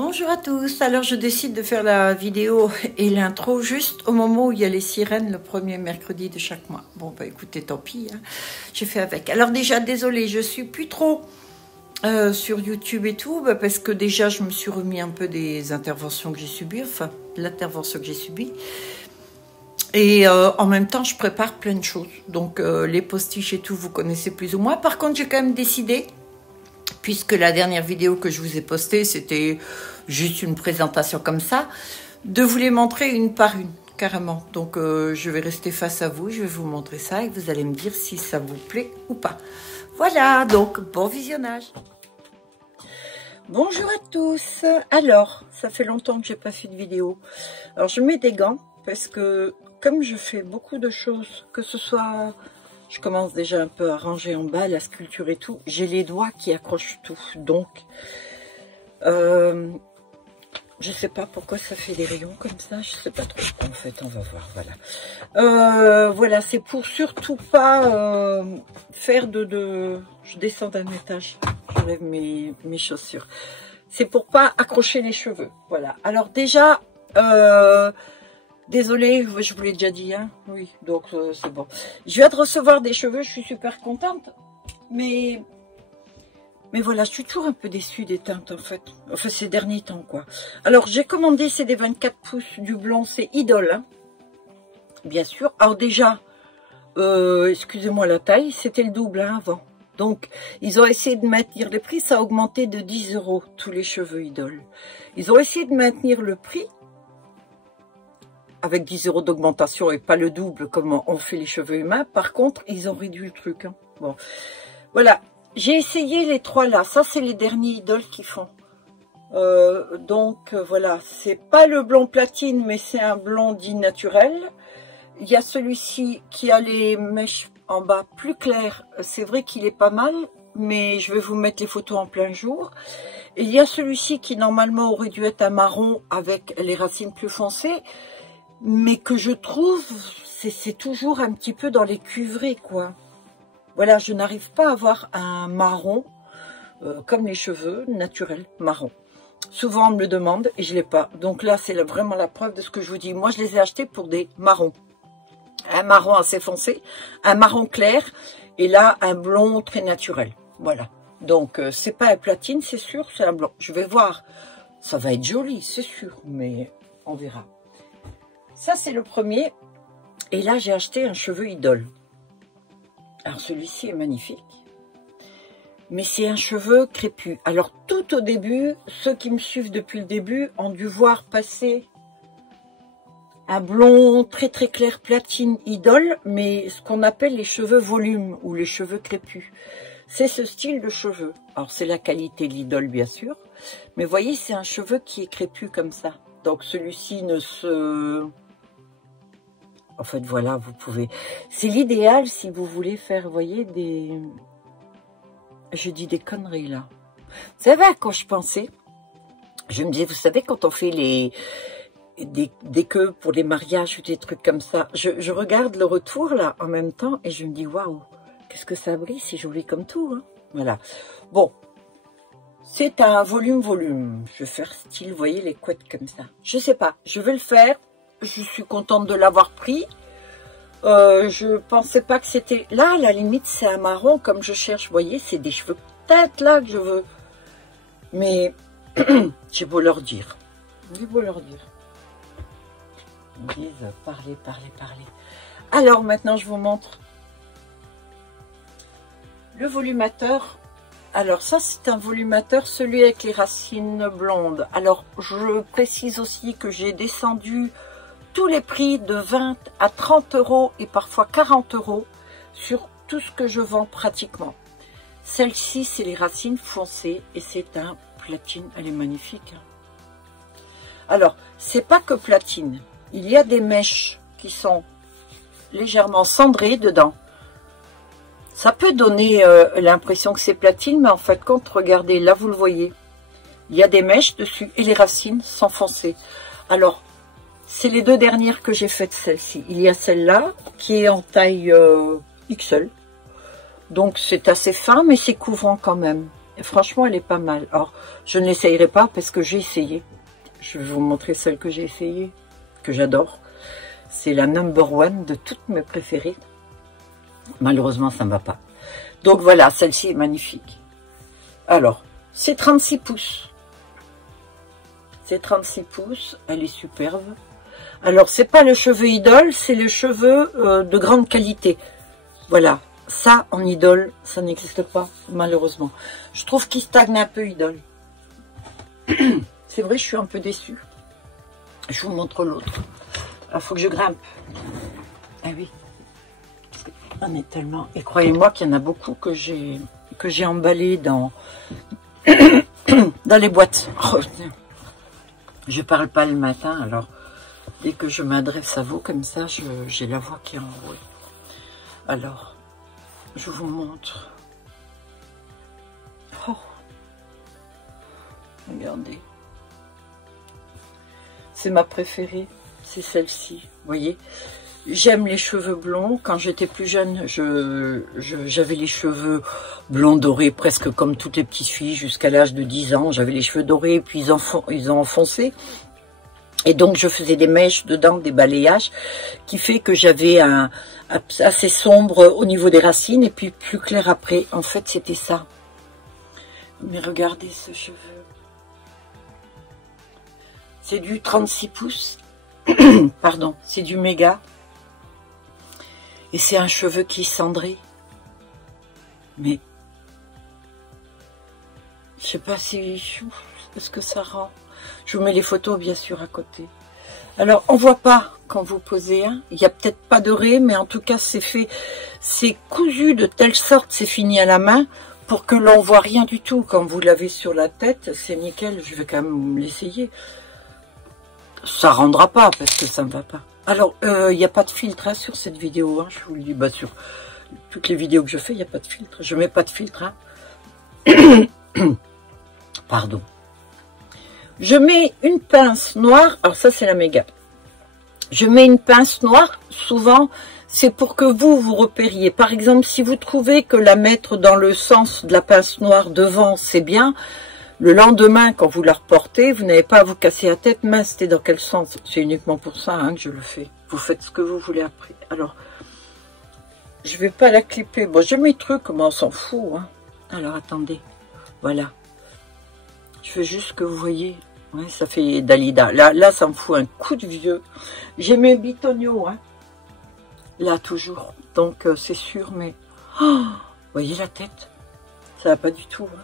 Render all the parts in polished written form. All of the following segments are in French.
Bonjour à tous, alors je décide de faire la vidéo et l'intro juste au moment où il y a les sirènes le premier mercredi de chaque mois. Bon bah écoutez, tant pis, hein, j'ai fait avec. Alors déjà, désolée, je suis plus trop sur YouTube et tout, bah, parce que déjà je me suis remis un peu des interventions que j'ai subies, enfin l'intervention que j'ai subie. Et en même temps, je prépare plein de choses. Donc les postiches et tout, vous connaissez plus ou moins. Par contre, j'ai quand même décidé, puisque la dernière vidéo que je vous ai postée, c'était juste une présentation comme ça, de vous les montrer une par une, carrément. Donc, je vais rester face à vous, je vais vous montrer ça et vous allez me dire si ça vous plaît ou pas. Voilà, donc, bon visionnage. Bonjour à tous. Alors, ça fait longtemps que j'ai pas fait de vidéo. Alors, je mets des gants parce que, comme je fais beaucoup de choses, que ce soit... Je commence déjà un peu à ranger en bas la sculpture et tout. J'ai les doigts qui accrochent tout. Donc, je sais pas pourquoi ça fait des rayons comme ça. Je sais pas trop. En fait, on va voir. Voilà. Voilà, c'est pour surtout pas faire de... Je descends d'un étage. J'enlève mes chaussures. C'est pour pas accrocher les cheveux. Voilà. Alors déjà... Désolée, je vous l'ai déjà dit, hein. Oui, donc c'est bon. Je viens de recevoir des cheveux, je suis super contente. Mais voilà, je suis toujours un peu déçue des teintes, en fait. Enfin, ces derniers temps, quoi. Alors, j'ai commandé, c'est des 24 pouces du blond, c'est Idol, hein. Bien sûr. Alors déjà, excusez-moi la taille, c'était le double, hein, avant. Donc, ils ont essayé de maintenir le prix, ça a augmenté de 10 €, tous les cheveux Idol. Ils ont essayé de maintenir le prix, avec 10 € d'augmentation et pas le double comme on fait les cheveux humains. Par contre, ils ont réduit le truc. Hein. Bon, voilà. J'ai essayé les trois là. Ça, c'est les derniers Idol qui font. Donc, voilà. C'est pas le blond platine, mais c'est un blond dit naturel. Il y a celui-ci qui a les mèches en bas plus claires. C'est vrai qu'il est pas mal, mais je vais vous mettre les photos en plein jour. Et il y a celui-ci qui, normalement, aurait dû être un marron avec les racines plus foncées. Mais que je trouve, c'est toujours un petit peu dans les cuivrés, quoi. Voilà, je n'arrive pas à avoir un marron, comme les cheveux, naturel, marron. Souvent, on me le demande et je ne l'ai pas. Donc là, c'est vraiment la preuve de ce que je vous dis. Moi, je les ai achetés pour des marrons. Un marron assez foncé, un marron clair, et là, un blond très naturel. Voilà. Donc, c'est pas un platine, c'est sûr, c'est un blond. Je vais voir. Ça va être joli, c'est sûr, mais on verra. Ça, c'est le premier. Et là, j'ai acheté un cheveu Idol. Alors, celui-ci est magnifique. Mais c'est un cheveu crépus. Alors, tout au début, ceux qui me suivent depuis le début ont dû voir passer un blond très très clair platine Idol, mais ce qu'on appelle les cheveux volume ou les cheveux crépus. C'est ce style de cheveux. Alors, c'est la qualité de l'Idol, bien sûr. Mais vous voyez, c'est un cheveu qui est crépus comme ça. Donc, celui-ci ne se... En fait, voilà, vous pouvez... C'est l'idéal si vous voulez faire, vous voyez, des... Je dis des conneries, là. Vous savez à quoi je pensais? Je me disais, vous savez, quand on fait des queues pour les mariages ou des trucs comme ça, je regarde le retour, là, en même temps, et je me dis, waouh, qu'est-ce que ça brille, c'est joli comme tout, hein. Voilà. Bon. C'est un volume. Je vais faire style, vous voyez, les couettes comme ça. Je sais pas, je vais le faire. Je suis contente de l'avoir pris. Je pensais pas que c'était... Là, à la limite, c'est un marron comme je cherche. Vous voyez, c'est des cheveux tête là que je veux. Mais j'ai beau leur dire. J'ai beau leur dire. Ils disent parler. Alors, maintenant, je vous montre le volumateur. Alors, ça, c'est un volumateur, celui avec les racines blondes. Alors, je précise aussi que j'ai descendu... tous les prix de 20 à 30 € et parfois 40 € sur tout ce que je vends pratiquement. Celle-ci, c'est les racines foncées et c'est un platine. Elle est magnifique. Alors, c'est pas que platine. Il y a des mèches qui sont légèrement cendrées dedans. Ça peut donner l'impression que c'est platine, mais en fait, quand regardez, là, vous le voyez. Il y a des mèches dessus et les racines sont foncées. Alors, c'est les deux dernières que j'ai faites, celle-ci. Il y a celle-là, qui est en taille XL. Donc, c'est assez fin, mais c'est couvrant quand même. Et franchement, elle est pas mal. Alors, je ne l'essayerai pas parce que j'ai essayé. Je vais vous montrer celle que j'ai essayée, que j'adore. C'est la number one de toutes mes préférées. Malheureusement, ça ne va pas. Donc voilà, celle-ci est magnifique. Alors, c'est 36 pouces. C'est 36 pouces, elle est superbe. Alors, c'est pas le cheveu idole, c'est le cheveu de grande qualité. Voilà, ça, en idole, ça n'existe pas, malheureusement. Je trouve qu'il stagne un peu, idole. C'est vrai, je suis un peu déçue. Je vous montre l'autre. Il faut que je grimpe. Ah oui. On est tellement... Et croyez-moi qu'il y en a beaucoup que j'ai emballé dans... dans les boîtes. Oh, je parle pas le matin, alors dès que je m'adresse à vous comme ça, j'ai la voix qui est enrouée. Alors, je vous montre. Oh, regardez. C'est ma préférée, c'est celle-ci, vous voyez. J'aime les cheveux blonds. Quand j'étais plus jeune, j'avais les cheveux blonds dorés, presque comme toutes les petites filles, jusqu'à l'âge de 10 ans. J'avais les cheveux dorés, et puis ils ont enfoncé. Et donc, je faisais des mèches dedans, des balayages, qui fait que j'avais un assez sombre au niveau des racines, et puis plus clair après. En fait, c'était ça. Mais regardez ce cheveu. C'est du 36 pouces. Pardon, c'est du méga. Et c'est un cheveu qui est cendré. Mais je sais pas si ce que ça rend. Je vous mets les photos bien sûr à côté. Alors on voit pas quand vous posez. Hein. Il y a peut-être pas de raie, mais en tout cas c'est fait, c'est cousu de telle sorte, c'est fini à la main pour que l'on voit rien du tout. Quand vous l'avez sur la tête, c'est nickel. Je vais quand même l'essayer. Ça rendra pas parce que ça ne va pas. Alors, il n'y a pas de filtre hein, sur cette vidéo, hein, je vous le dis, bah, sur toutes les vidéos que je fais, il n'y a pas de filtre. Je mets pas de filtre. Hein. Pardon. Je mets une pince noire, alors ça c'est la méga. Je mets une pince noire, souvent, c'est pour que vous repériez. Par exemple, si vous trouvez que la mettre dans le sens de la pince noire devant, c'est bien, le lendemain, quand vous la reportez, vous n'avez pas à vous casser la tête. Mince, c'était dans quel sens? C'est uniquement pour ça hein, que je le fais. Vous faites ce que vous voulez après. Alors, je vais pas la clipper. Bon, j'ai mes trucs, mais on s'en fout. Hein. Alors, attendez. Voilà. Je veux juste que vous voyez. Ouais, ça fait Dalida. Là, ça me fout un coup de vieux. J'ai mes bitonio. Hein. Là, toujours. Donc, c'est sûr, mais... Oh, vous voyez la tête? Ça va pas du tout. Hein.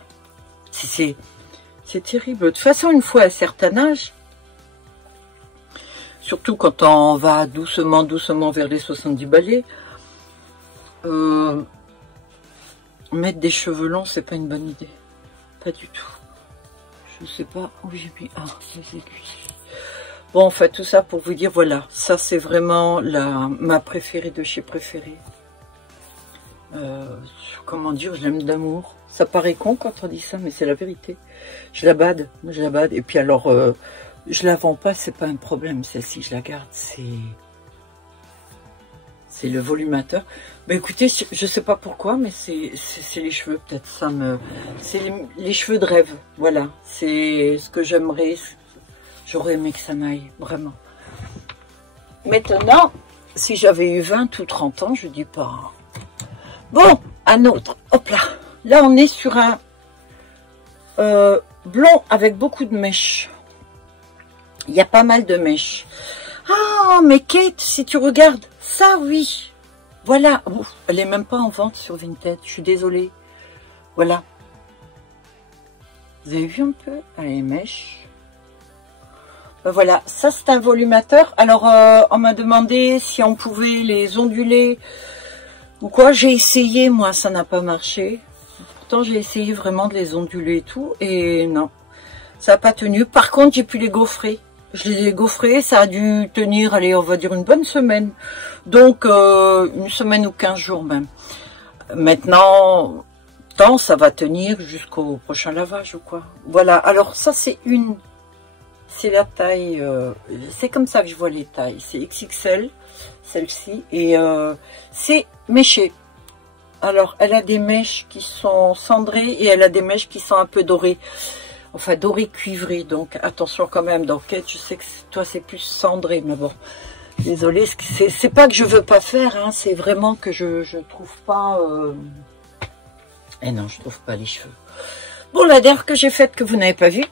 C'est terrible. De toute façon, une fois à un certain âge, surtout quand on va doucement vers les 70 balais, mettre des cheveux longs, c'est pas une bonne idée. Pas du tout. Je sais pas où j'ai mis. Ah, les aiguilles. Bon, en fait, tout ça pour vous dire, voilà, ça c'est vraiment ma préférée de chez préférée. Comment dire, je l'aime d'amour. Ça paraît con quand on dit ça, mais c'est la vérité. Je la bade. Et puis alors, je la vends pas, c'est pas un problème. Celle-ci, je la garde. C'est le volumateur. Mais écoutez, je sais pas pourquoi, mais c'est les cheveux. Peut-être ça me... C'est les cheveux de rêve. Voilà. C'est ce que j'aimerais. J'aurais aimé que ça m'aille. Vraiment. Maintenant, si j'avais eu 20 ou 30 ans, je dis pas... Bon, un autre. Hop là. Là, on est sur un blond avec beaucoup de mèches. Il y a pas mal de mèches. Ah, mais Kate, si tu regardes, ça, oui. Voilà. Ouf, elle est même pas en vente sur Vinted. Je suis désolée. Voilà. Vous avez vu un peu? Les mèches. Voilà. Ça, c'est un volumateur. Alors, on m'a demandé si on pouvait les onduler ou quoi. J'ai essayé, moi, ça n'a pas marché. Pourtant, j'ai essayé vraiment de les onduler et tout, et non, ça n'a pas tenu. Par contre, j'ai pu les gaufrer. Je les ai gaufrés, ça a dû tenir, allez, on va dire une bonne semaine. Donc, une semaine ou 15 jours même. Maintenant, ça va tenir jusqu'au prochain lavage ou quoi. Voilà, alors ça, c'est la taille, c'est comme ça que je vois les tailles. C'est XXL, celle-ci, et c'est méché. Alors, elle a des mèches qui sont cendrées et elle a des mèches qui sont un peu dorées. Enfin, dorées cuivrées. Donc, attention quand même. Donc, Kate, je sais que toi, c'est plus cendré. Mais bon, désolée. C'est pas que je veux pas faire. Hein, c'est vraiment que je trouve pas... Et non, je trouve pas les cheveux. Bon, la dernière que j'ai faite que vous n'avez pas vue,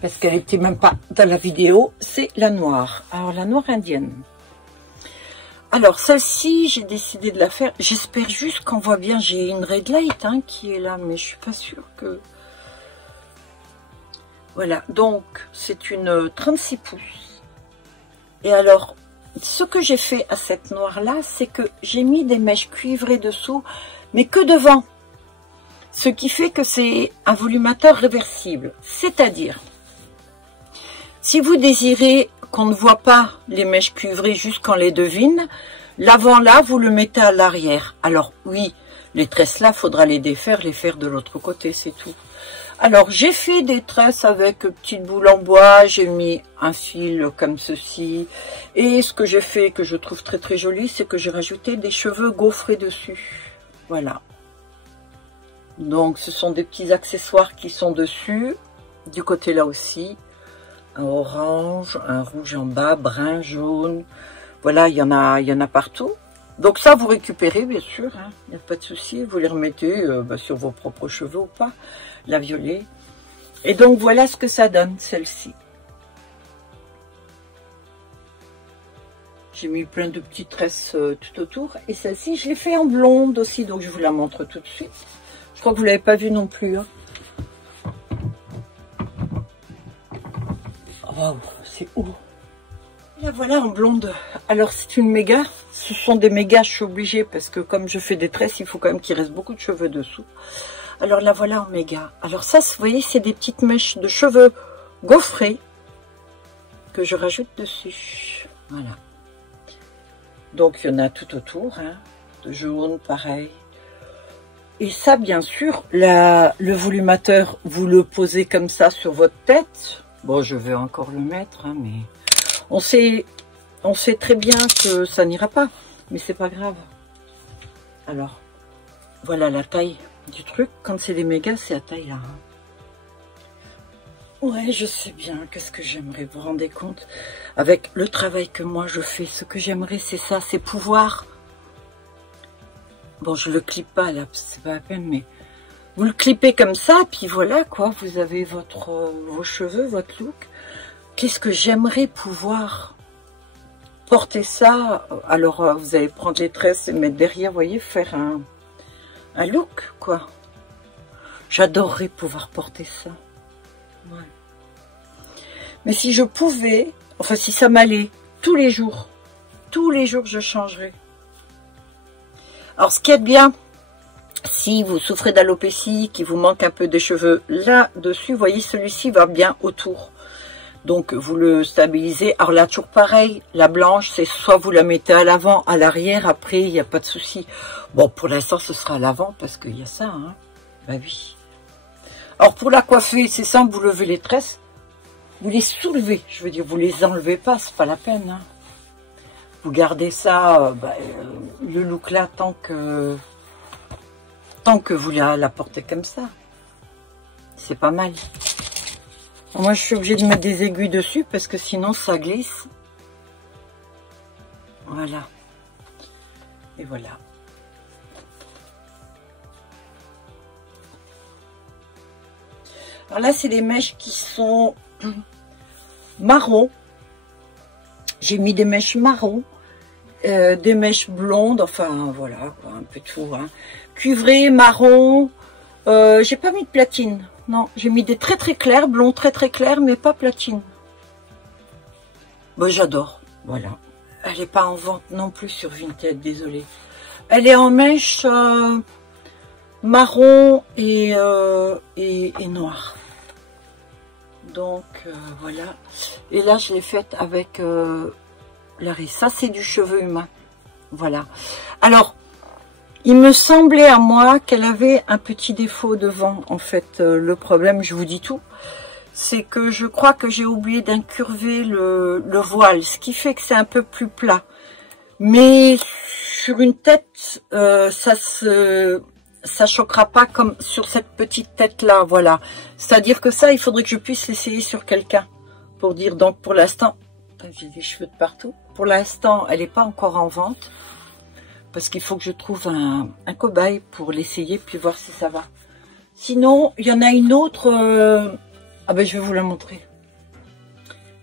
parce qu'elle n'était même pas dans la vidéo, c'est la noire. Alors, la noire indienne. Alors, celle-ci, j'ai décidé de la faire. J'espère juste qu'on voit bien. J'ai une red light hein, qui est là, mais je suis pas sûre que... Voilà, donc, c'est une 36 pouces. Et alors, ce que j'ai fait à cette noire-là, c'est que j'ai mis des mèches cuivrées dessous, mais que devant. Ce qui fait que c'est un volumateur réversible. C'est-à-dire, si vous désirez qu'on ne voit pas les mèches cuivrées juste qu'on les devine, l'avant là, vous le mettez à l'arrière. Alors oui, les tresses là, faudra les défaire, les faire de l'autre côté, c'est tout. Alors j'ai fait des tresses avec petite boule en bois, j'ai mis un fil comme ceci. Et ce que j'ai fait, que je trouve très très joli, c'est que j'ai rajouté des cheveux gaufrés dessus. Voilà. Donc ce sont des petits accessoires qui sont dessus, du côté là aussi. Un orange, un rouge en bas, brun, jaune. Voilà, il y en a partout. Donc ça, vous récupérez, bien sûr. Hein, il n'y a pas de souci. Vous les remettez sur vos propres cheveux ou pas. La violet. Et donc, voilà ce que ça donne, celle-ci. J'ai mis plein de petites tresses tout autour. Et celle-ci, je l'ai fait en blonde aussi. Donc, je vous la montre tout de suite. Je crois que vous ne l'avez pas vue non plus. Hein. Waouh, c'est haut. La voilà en blonde. Alors c'est une méga. Ce sont des mégas, je suis obligée parce que comme je fais des tresses, il faut quand même qu'il reste beaucoup de cheveux dessous. Alors la voilà en méga. Alors ça, vous voyez, c'est des petites mèches de cheveux gaufrés que je rajoute dessus. Voilà. Donc il y en a tout autour, hein, de jaune, pareil. Et ça, bien sûr, le volumateur, vous le posez comme ça sur votre tête. Bon, je vais encore le mettre, hein, mais on sait très bien que ça n'ira pas, mais c'est pas grave. Alors, voilà la taille du truc. Quand c'est des mégas, c'est la taille là. Hein. Ouais, je sais bien. Qu'est-ce que j'aimerais, vous vous rendez compte? Avec le travail que moi je fais, ce que j'aimerais, c'est ça, c'est pouvoir... Bon, je le clip pas là, c'est pas la peine, mais... Vous le clippez comme ça, puis voilà, quoi. Vous avez vos cheveux, votre look. Qu'est-ce que j'aimerais pouvoir porter ça. Alors, vous allez prendre les tresses et mettre derrière, vous voyez, faire un look, quoi. J'adorerais pouvoir porter ça. Ouais. Mais si je pouvais, enfin, si ça m'allait, tous les jours, je changerais. Alors, ce qui est bien... Si vous souffrez d'alopécie, qu'il vous manque un peu de cheveux là-dessus, vous voyez, celui-ci va bien autour. Donc, vous le stabilisez. Alors là, toujours pareil, la blanche, c'est soit vous la mettez à l'avant, à l'arrière, après, il n'y a pas de souci. Bon, pour l'instant, ce sera à l'avant, parce qu'il y a ça, hein. Bah oui. Alors, pour la coiffer, c'est simple, vous levez les tresses, vous les soulevez. Je veux dire, vous les enlevez pas, c'est pas la peine, hein. Vous gardez ça, le look là, tant que vous la portez comme ça, c'est pas mal. Moi, je suis obligée de mettre des aiguilles dessus parce que sinon, ça glisse. Voilà. Et voilà. Alors là, c'est des mèches qui sont marron. J'ai mis des mèches marron, des mèches blondes, enfin voilà, quoi, un peu tout, hein. Cuivré, marron, j'ai pas mis de platine, non, j'ai mis des très très clairs, blonds très très clairs, mais pas platine. Bon, j'adore, voilà. Elle n'est pas en vente non plus sur Vinted, désolée. Elle est en mèche marron et noir. Donc voilà. Et là, je l'ai faite avec Larry. Ça, c'est du cheveu humain. Voilà. Alors, il me semblait à moi qu'elle avait un petit défaut devant. En fait, le problème, je vous dis tout, c'est que je crois que j'ai oublié d'incurver le voile, ce qui fait que c'est un peu plus plat. Mais sur une tête, ça choquera pas comme sur cette petite tête là, voilà. C'est-à-dire que ça, il faudrait que je puisse l'essayer sur quelqu'un pour dire. Donc pour l'instant, j'ai des cheveux de partout. Pour l'instant, elle n'est pas encore en vente parce qu'il faut que je trouve un cobaye pour l'essayer puis voir si ça va. Sinon, il y en a une autre. Ah ben, je vais vous la montrer.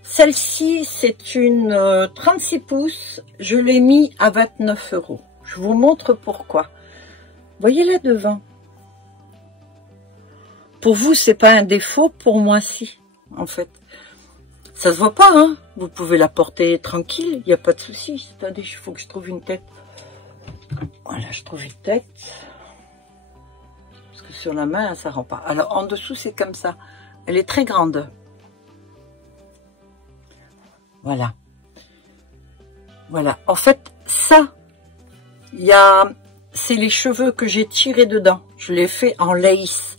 Celle-ci, c'est une 36 pouces. Je l'ai mis à 29 €. Je vous montre pourquoi. Voyez là devant. Pour vous, c'est pas un défaut. Pour moi, si. En fait, ça se voit pas, hein. Vous pouvez la porter tranquille. Il n'y a pas de souci. Attendez, il faut que je trouve une tête. Voilà, je trouve une tête. Parce que sur la main, ça rend pas. Alors, en dessous, c'est comme ça. Elle est très grande. Voilà. Voilà. En fait, ça, c'est les cheveux que j'ai tirés dedans. Je l'ai fait en lace,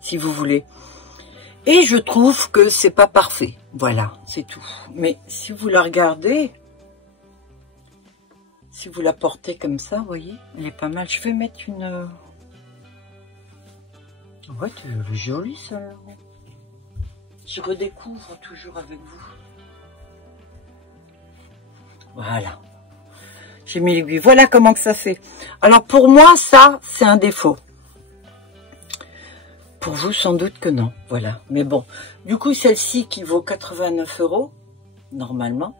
si vous voulez. Et je trouve que c'est pas parfait. Voilà, c'est tout. Mais si vous la regardez, si vous la portez comme ça, vous voyez, elle est pas mal. Je vais mettre une... Ouais, c'est joli ça. Je redécouvre toujours avec vous. Voilà. J'ai mis l'aiguille. Voilà comment que ça fait. Alors pour moi, ça, c'est un défaut. Pour vous, sans doute que non. Voilà. Mais bon. Du coup, celle-ci qui vaut 89 €, normalement.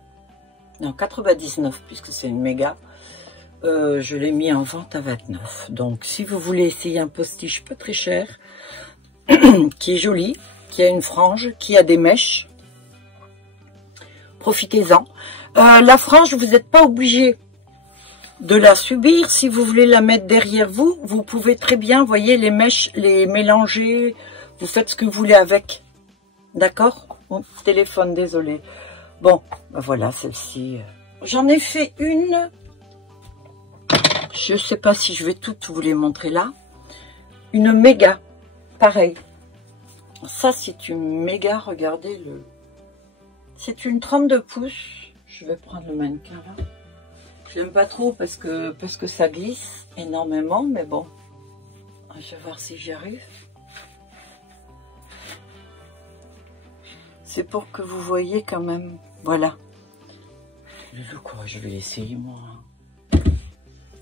Non, 99, puisque c'est une méga. Je l'ai mis en vente à 29. Donc, si vous voulez essayer un postiche pas très cher, qui est joli, qui a une frange, qui a des mèches, profitez-en. La frange, vous n'êtes pas obligé de la subir. Si vous voulez la mettre derrière vous, vous pouvez très bien, voyez, les mèches, les mélanger. Vous faites ce que vous voulez avec. D'accord? Mon téléphone, désolé. Bon, ben voilà, celle-ci. J'en ai fait une. Je ne sais pas si je vais toutes vous les montrer là. Une méga. Pareil. Ça, c'est une méga. Regardez le... C'est une 32 pouces. Je vais prendre le mannequin là. Je l'aime pas trop parce que ça glisse énormément, mais bon. Je vais voir si j'y arrive. C'est pour que vous voyez quand même. Voilà. Je vais l'essayer moi.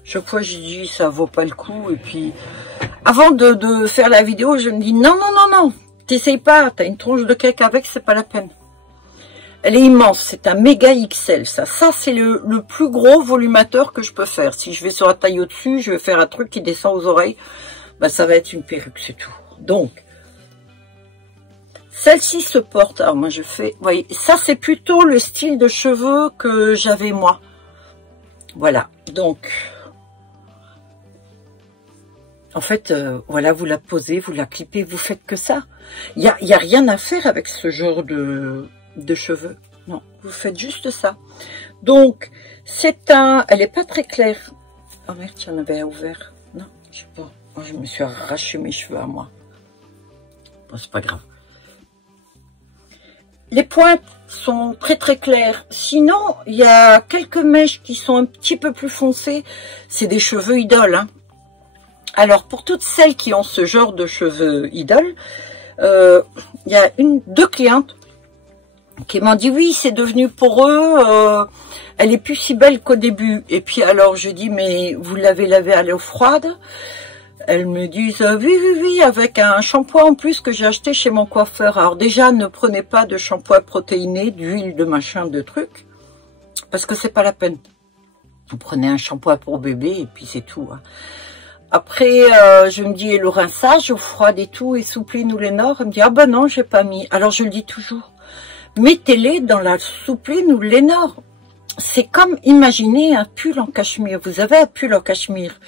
Chaque fois j'ai dit ça vaut pas le coup. Et puis avant de faire la vidéo, je me dis non, t'essayes pas, t'as une tronche de cake avec, c'est pas la peine. Elle est immense, c'est un méga XL, ça. Ça, c'est le plus gros volumateur que je peux faire. Si je vais sur la taille au-dessus, je vais faire un truc qui descend aux oreilles. Ben, ça va être une perruque, c'est tout. Donc, celle-ci se porte. Alors, moi, je fais... Vous voyez, ça, c'est plutôt le style de cheveux que j'avais, moi. Voilà. Donc, en fait, voilà, vous la posez, vous la clippez, vous faites que ça. Il y a rien à faire avec ce genre de cheveux. Non, vous faites juste ça. Donc, c'est un... Elle est pas très claire. Oh merde, j'en avais ouvert. Non, je sais pas. Oh, je me suis arraché mes cheveux à moi. Bon, c'est pas grave. Les pointes sont très très claires. Sinon, il y a quelques mèches qui sont un petit peu plus foncées. C'est des cheveux idoles, hein. Alors, pour toutes celles qui ont ce genre de cheveux idoles, il y a deux clientes qui m'ont dit oui, c'est devenu pour eux, elle est plus si belle qu'au début. Et puis alors je dis mais vous l'avez lavée à l'eau froide? Elles me disent oui, avec un shampoing en plus que j'ai acheté chez mon coiffeur. Alors déjà, ne prenez pas de shampoing protéiné, d'huile, de machin, de trucs, parce que c'est pas la peine. Vous prenez un shampoing pour bébé et puis c'est tout, hein. Après, je me dis, et le rinçage, eau froide et tout, essouplez-nous les nores. Elle me dit, ah ben non, j'ai pas mis. Alors je le dis toujours, mettez-les dans la souplez-nous les nores. C'est comme, imaginez un pull en cachemire. Vous avez un pull en cachemire.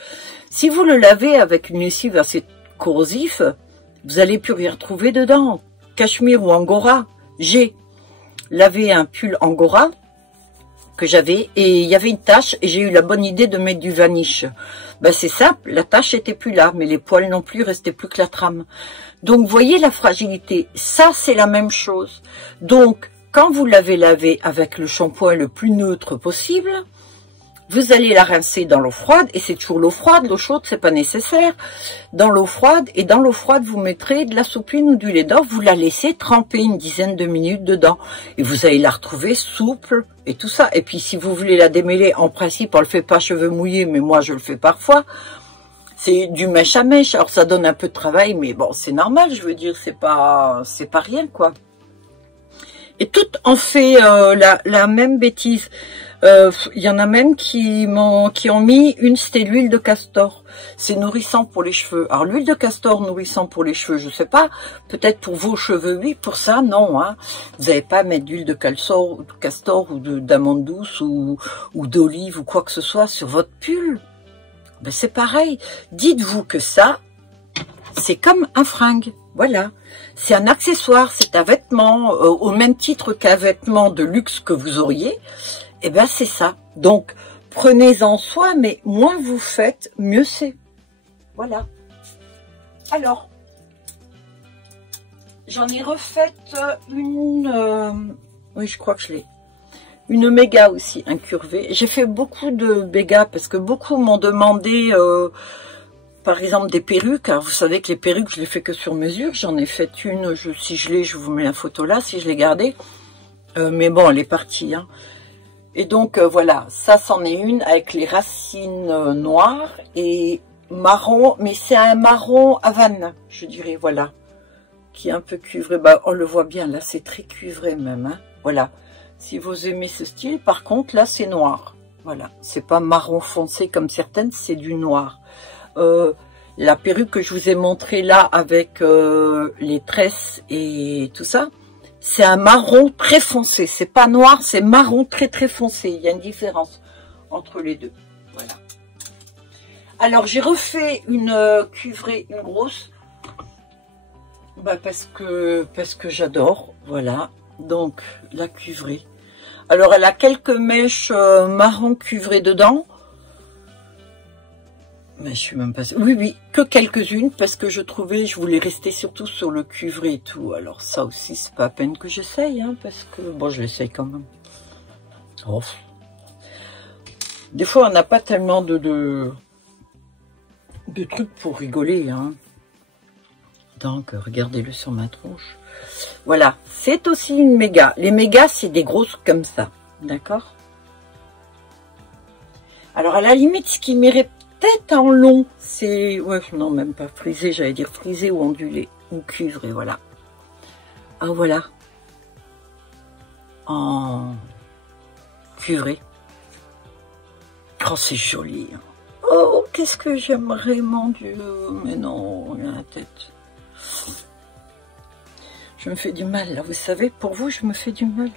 Si vous le lavez avec une lessive assez corrosif, vous n'allez plus rien trouver dedans. Cachemire ou angora. J'ai lavé un pull angora que j'avais et il y avait une tache et j'ai eu la bonne idée de mettre du vanish. Ben c'est simple, la tache était plus là, mais les poils non plus, restaient plus que la trame. Donc vous voyez la fragilité, ça c'est la même chose. Donc quand vous l'avez lavé avec le shampoing le plus neutre possible, Vous allez la rincer dans l'eau froide, et c'est toujours l'eau froide, l'eau chaude, c'est pas nécessaire. Dans l'eau froide, et dans l'eau froide, vous mettrez de la soupline ou du lait d'or, vous la laissez tremper une dizaine de minutes dedans. Et vous allez la retrouver souple, et tout ça. Et puis, si vous voulez la démêler, en principe, on le fait pas cheveux mouillés, mais moi, je le fais parfois. C'est du mèche à mèche, alors ça donne un peu de travail, mais bon, c'est normal, je veux dire, c'est pas rien, quoi. Et tout en fait la même bêtise. Il y en a même qui ont mis c'était l'huile de castor. C'est nourrissant pour les cheveux. Alors l'huile de castor nourrissant pour les cheveux, je sais pas. Peut-être pour vos cheveux, oui. Pour ça, non. Hein. Vous n'avez pas à mettre d'huile de castor ou d'amande douce ou d'olive ou quoi que ce soit sur votre pull. Ben, c'est pareil. Dites-vous que ça, c'est comme un fringue. Voilà, c'est un accessoire, c'est un vêtement, au même titre qu'un vêtement de luxe que vous auriez, et ben c'est ça. Donc, prenez-en soin, mais moins vous faites, mieux c'est. Voilà. Alors, j'en ai refaite une, oui, je crois que je l'ai. Une méga aussi, incurvée. J'ai fait beaucoup de méga parce que beaucoup m'ont demandé... par exemple, des perruques. Alors, vous savez que les perruques, je les fais que sur mesure. J'en ai fait une, si je l'ai, je vous mets la photo là, si je l'ai gardée. Mais bon, elle est partie. Hein. Et donc, voilà, ça, c'en est une avec les racines noires et marron. Mais c'est un marron Havane, je dirais, voilà. Qui est un peu cuivré. Bah, on le voit bien, là, c'est très cuivré même. Hein. Voilà. Si vous aimez ce style, par contre, là, c'est noir. Voilà. C'est pas marron foncé comme certaines, c'est du noir. La perruque que je vous ai montrée là avec les tresses et tout ça, c'est un marron très foncé. C'est pas noir, c'est marron très très foncé. Il y a une différence entre les deux. Voilà. Alors j'ai refait une cuivrée, une grosse, bah parce que j'adore. Voilà. Donc la cuivrée. Alors elle a quelques mèches marron cuivrées dedans. Mais je suis même pas... Oui, que quelques-unes, parce que je voulais rester surtout sur le cuivré et tout. Alors ça aussi, c'est pas à peine que j'essaye, hein, parce que... Bon, je l'essaye quand même. Oh. Des fois, on n'a pas tellement de trucs pour rigoler, hein. Donc, regardez-le sur ma tronche. Voilà, c'est aussi une méga. Les mégas, c'est des grosses comme ça, d'accord? Alors, à la limite, ce qui m'irait peut-être en long, c'est... Ouais, non, même pas frisé, j'allais dire frisé ou ondulé, ou cuivré, voilà. Ah, voilà. En cuivré. Oh, c'est joli. Oh, qu'est-ce que j'aimerais, mon Dieu. Mais non, il y a la tête. Je me fais du mal, là, vous savez. Pour vous, je me fais du mal.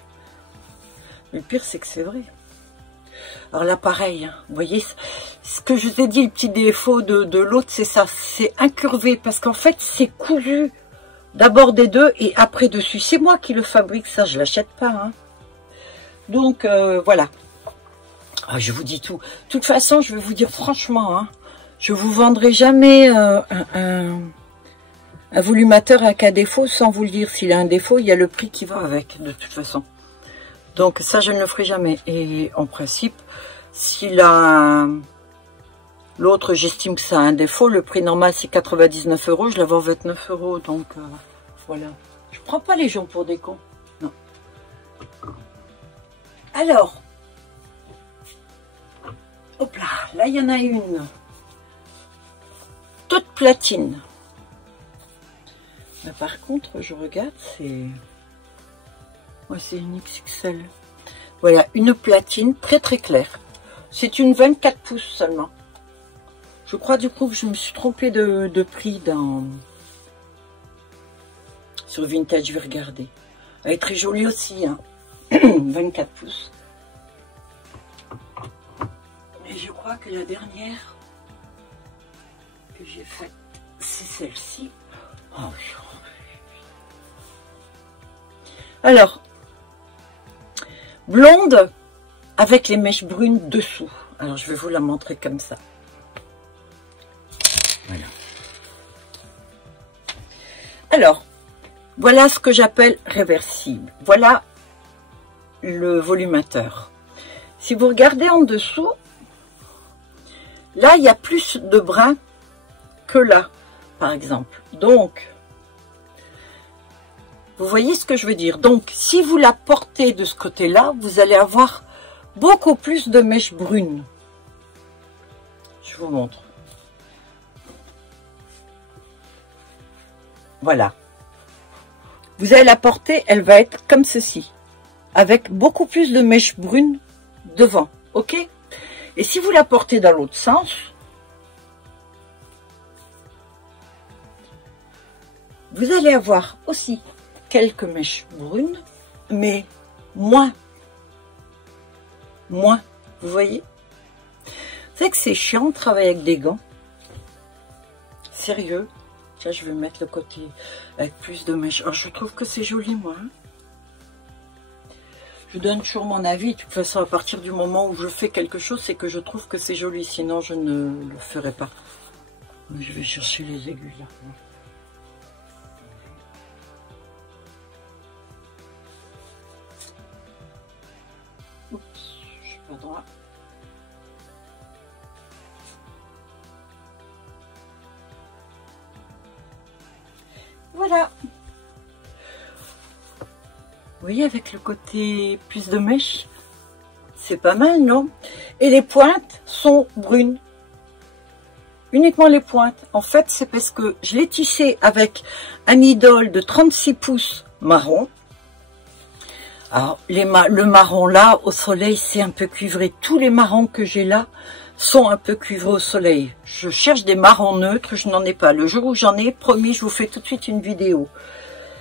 Mais le pire, c'est que c'est vrai. Alors là, pareil, hein, vous voyez, ce que je vous ai dit, le petit défaut de l'autre, c'est ça, c'est incurvé, parce qu'en fait, c'est cousu d'abord des deux et après dessus. C'est moi qui le fabrique, ça, je l'achète pas. Hein. Donc, voilà. Ah, je vous dis tout. De toute façon, je vais vous dire franchement, hein, je vous vendrai jamais un volumateur avec un défaut sans vous le dire. S'il a un défaut, il y a le prix qui va avec, de toute façon. Donc ça, je ne le ferai jamais. Et en principe, s'il a l'autre, j'estime que ça a un défaut. Le prix normal, c'est 99 €. Je la vends 29 €. Donc voilà. Je prends pas les gens pour des cons. Non. Alors, hop là. Là, il y en a une. Toute platine. Mais par contre, je regarde, c'est... Ouais, c'est une XXL. Voilà, une platine très très claire. C'est une 24 pouces seulement. Je crois du coup que je me suis trompée de prix sur Vintage, je vais regarder. Elle est très jolie aussi, hein. 24 pouces. Et je crois que la dernière que j'ai faite, c'est celle-ci. Oh, alors, blonde avec les mèches brunes dessous. Alors, je vais vous la montrer comme ça. Voilà. Alors, voilà ce que j'appelle réversible. Voilà le volumateur. Si vous regardez en dessous, Là, il y a plus de brun que là, par exemple. Donc, vous voyez ce que je veux dire? Donc, si vous la portez de ce côté-là, vous allez avoir beaucoup plus de mèches brunes. Je vous montre. Voilà. Vous allez la porter, elle va être comme ceci, avec beaucoup plus de mèches brunes devant, ok? Et si vous la portez dans l'autre sens, vous allez avoir aussi quelques mèches brunes, mais moins. Moins, vous voyez? C'est que c'est chiant de travailler avec des gants. Sérieux. Tiens, je vais mettre le côté avec plus de mèches. Oh, je trouve que c'est joli, moi. Hein. Je donne toujours mon avis. De toute façon, à partir du moment où je fais quelque chose, c'est que je trouve que c'est joli. Sinon, je ne le ferai pas. Je vais chercher les aiguilles, là. Oups, je suis pas droit. Voilà. Vous voyez, avec le côté plus de mèche, c'est pas mal, non? Et les pointes sont brunes. Uniquement les pointes. En fait, c'est parce que je l'ai tissé avec un idole de 36 pouces marron. Alors, le marron là, au soleil, c'est un peu cuivré. Tous les marrons que j'ai là sont un peu cuivrés au soleil. Je cherche des marrons neutres, je n'en ai pas. Le jour où j'en ai, promis, je vous fais tout de suite une vidéo.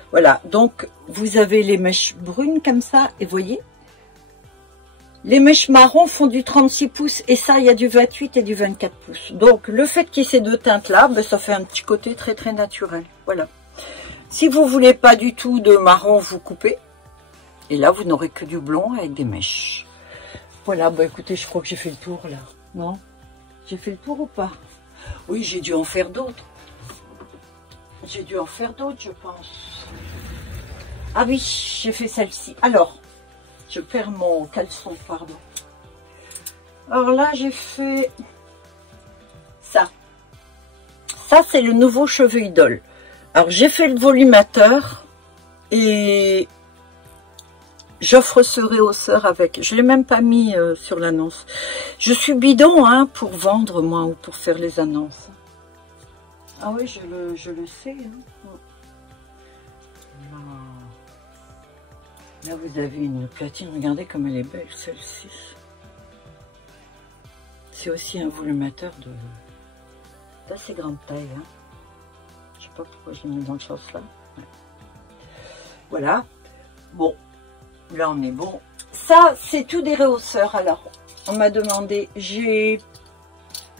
Voilà, donc vous avez les mèches brunes comme ça, et voyez, les mèches marron font du 36 pouces, et ça, il y a du 28 et du 24 pouces. Donc, le fait qu'il y ait ces deux teintes-là, ben, ça fait un petit côté très très naturel. Voilà. Si vous voulez pas du tout de marron, vous coupez. Et là, vous n'aurez que du blond avec des mèches. Voilà, bah écoutez, je crois que j'ai fait le tour là. Non? J'ai fait le tour ou pas? Oui, j'ai dû en faire d'autres. J'ai dû en faire d'autres, je pense. Ah oui, j'ai fait celle-ci. Alors, je perds mon caleçon, pardon. Alors là, j'ai fait ça. Ça, c'est le nouveau cheveu idole. Alors, j'ai fait le volumateur et j'offre ce rehausseur avec. Je ne l'ai même pas mis sur l'annonce. Je suis bidon hein, pour vendre, moi, ou pour faire les annonces. Ah oui, je le sais. Hein. Là, vous avez une platine. Regardez comme elle est belle, celle-ci. C'est aussi un volumateur d'assez grande taille. Hein. Je ne sais pas pourquoi je l'ai mis dans ce sens-là. Ouais. Voilà. Bon. Là, on est bon. Ça, c'est tout des rehausseurs. Alors, on m'a demandé, j'ai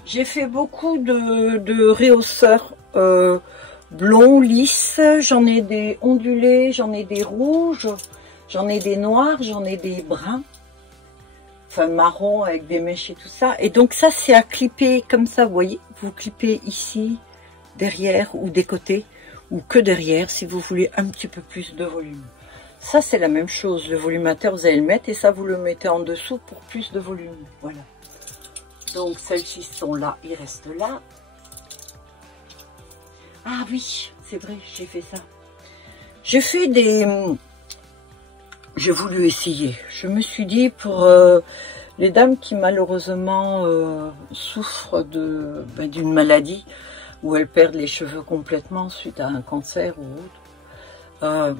fait beaucoup de rehausseurs blonds, lisses. J'en ai des ondulés, j'en ai des rouges, j'en ai des noirs, j'en ai des bruns. Enfin, marron avec des mèches et tout ça. Et donc, ça, c'est à clipper comme ça, vous voyez. Vous clippez ici, derrière ou des côtés, ou que derrière, si vous voulez un petit peu plus de volume. Ça, c'est la même chose. Le volumateur, vous allez le mettre et ça, vous le mettez en dessous pour plus de volume. Voilà. Donc, celles-ci sont là. Ils restent là. Ah oui, c'est vrai, j'ai fait ça. J'ai fait des... J'ai voulu essayer. Je me suis dit, pour les dames qui, malheureusement, souffrent d'une maladie où elles perdent les cheveux complètement suite à un cancer ou autre,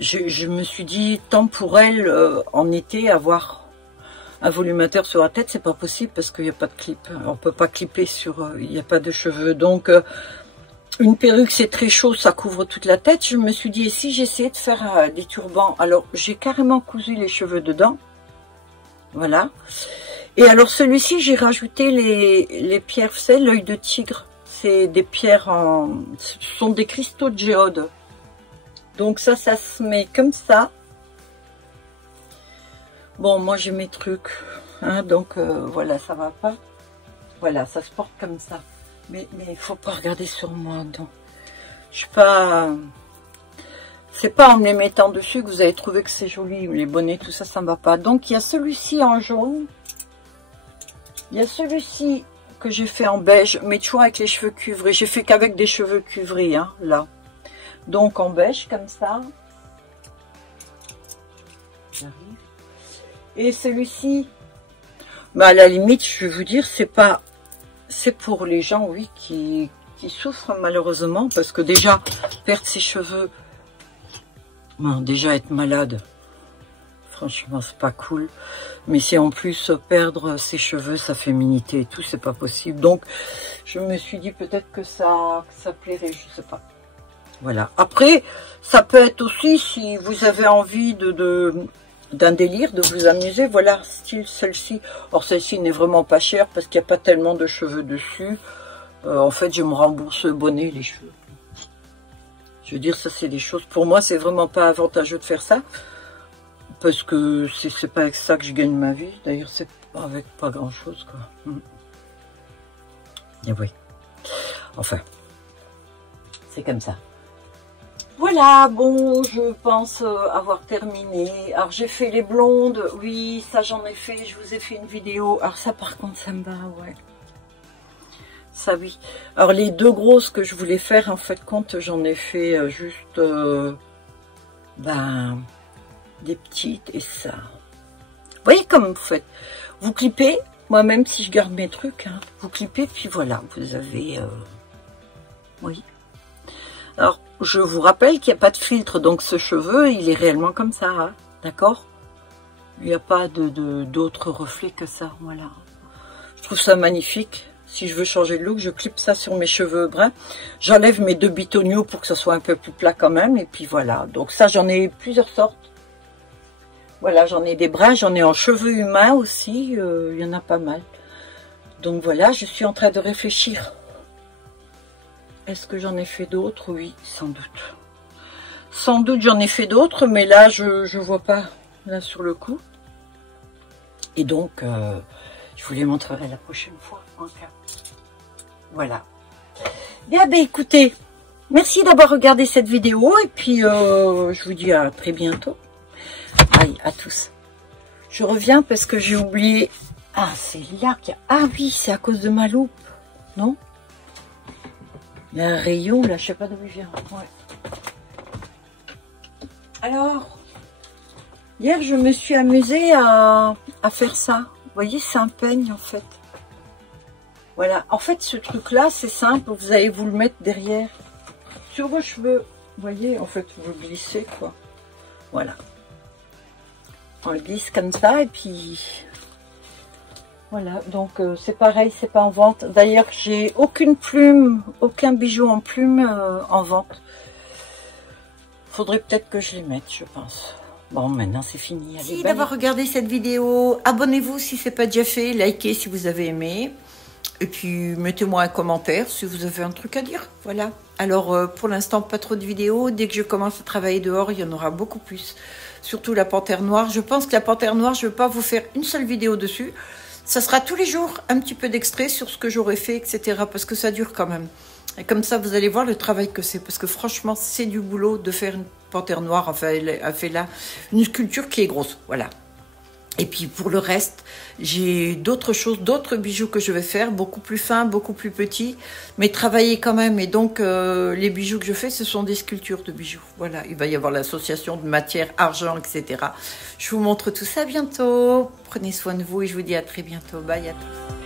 je me suis dit, tant pour elle, en été, avoir un volumateur sur la tête, c'est pas possible parce qu'il n'y a pas de clip. On peut pas clipper sur... il n'y a pas de cheveux. Donc, une perruque, c'est très chaud, ça couvre toute la tête. Je me suis dit, et si j'essayais de faire des turbans? Alors, j'ai carrément cousu les cheveux dedans. Voilà. Et alors, celui-ci, j'ai rajouté les pierres, vous savez, l'œil de tigre. C'est des pierres en... Ce sont des cristaux de géode. Donc ça se met comme ça. Bon, moi j'ai mes trucs, hein, donc voilà, ça va pas. Voilà, ça se porte comme ça. Mais il faut pas regarder sur moi, donc. Je suis pas... C'est pas en me les mettant dessus que vous allez trouver que c'est joli. Les bonnets, tout ça, ça ne va pas. Donc il y a celui-ci en jaune. Il y a celui-ci que j'ai fait en beige, mais toujours avec les cheveux cuivrés. J'ai fait qu'avec des cheveux cuivrés, hein, là. Donc en beige, comme ça. J'arrive. Et celui-ci, bah, à la limite, je vais vous dire, c'est pas... C'est pour les gens, oui, qui souffrent malheureusement, parce que déjà, perdre ses cheveux, ben, déjà être malade, franchement, c'est pas cool. Mais si en plus perdre ses cheveux, sa féminité et tout, c'est pas possible. Donc, je me suis dit peut-être que ça plairait, je sais pas. Voilà. Après, ça peut être aussi, si vous avez envie d'un délire, de vous amuser, voilà, style celle-ci. Or, celle-ci n'est vraiment pas chère parce qu'il n'y a pas tellement de cheveux dessus. En fait, je me rembourse le bonnet, les cheveux. Je veux dire, ça, c'est des choses... Pour moi, c'est vraiment pas avantageux de faire ça. Parce que c'est pas avec ça que je gagne ma vie. D'ailleurs, c'est avec pas grand-chose, quoi. Et oui. Enfin, c'est comme ça. Voilà, bon, je pense avoir terminé. Alors, j'ai fait les blondes. Oui, ça, j'en ai fait. Je vous ai fait une vidéo. Alors, ça, par contre, ça me bat, ouais. Ça, oui. Alors, les deux grosses que je voulais faire, en fait, compte, j'en ai fait juste... ben... des petites et ça. Vous voyez comme vous faites. Vous clippez, moi même si je garde mes trucs, hein, vous clippez, puis voilà, vous avez... oui. Alors, je vous rappelle qu'il n'y a pas de filtre, donc ce cheveu, il est réellement comme ça, hein, d'accord? Il n'y a pas d'autres reflets que ça, voilà. Je trouve ça magnifique. Si je veux changer de look, je clippe ça sur mes cheveux bruns. J'enlève mes deux bitonio pour que ça soit un peu plus plat quand même, et puis voilà. Donc ça, j'en ai plusieurs sortes. Voilà, j'en ai des bruns, j'en ai en cheveux humains aussi, il y en a pas mal. Donc voilà, je suis en train de réfléchir. Est-ce que j'en ai fait d'autres? Oui, sans doute. Sans doute j'en ai fait d'autres, mais là, je vois pas, là, sur le coup. Et donc, je vous les montrerai la prochaine fois, en cas. Voilà. Bien, ben écoutez, merci d'avoir regardé cette vidéo, et puis je vous dis à très bientôt. Aïe, à tous. Je reviens parce que j'ai oublié... Ah, c'est là qu'il y a... Ah oui, c'est à cause de ma loupe, non? Il y a un rayon, là, je sais pas d'où il vient. Ouais. Alors, hier, je me suis amusée à faire ça. Vous voyez, c'est un peigne, en fait. Voilà. En fait, ce truc-là, c'est simple. Vous allez vous le mettre derrière. Sur vos cheveux. Vous voyez, en fait, vous glissez, quoi. Voilà. On le glisse comme ça et puis voilà, donc c'est pareil, c'est pas en vente. D'ailleurs, j'ai aucune plume, aucun bijou en plume en vente. Faudrait peut-être que je les mette, je pense. Bon, maintenant c'est fini. Merci d'avoir regardé cette vidéo. Abonnez-vous si c'est pas déjà fait, likez si vous avez aimé. Et puis mettez-moi un commentaire si vous avez un truc à dire. Voilà. Alors pour l'instant, pas trop de vidéos. Dès que je commence à travailler dehors, il y en aura beaucoup plus. Surtout la panthère noire. Je pense que la panthère noire, je ne vais pas vous faire une seule vidéo dessus. Ça sera tous les jours un petit peu d'extrait sur ce que j'aurais fait, etc. Parce que ça dure quand même. Et comme ça, vous allez voir le travail que c'est. Parce que franchement, c'est du boulot de faire une panthère noire. Enfin, elle a fait là une sculpture qui est grosse. Voilà. Et puis pour le reste, j'ai d'autres choses, d'autres bijoux que je vais faire, beaucoup plus fins, beaucoup plus petits, mais travaillés quand même. Et donc les bijoux que je fais, ce sont des sculptures de bijoux. Voilà, il va y avoir l'association de matière, argent, etc. Je vous montre tout ça bientôt. Prenez soin de vous et je vous dis à très bientôt. Bye à tous.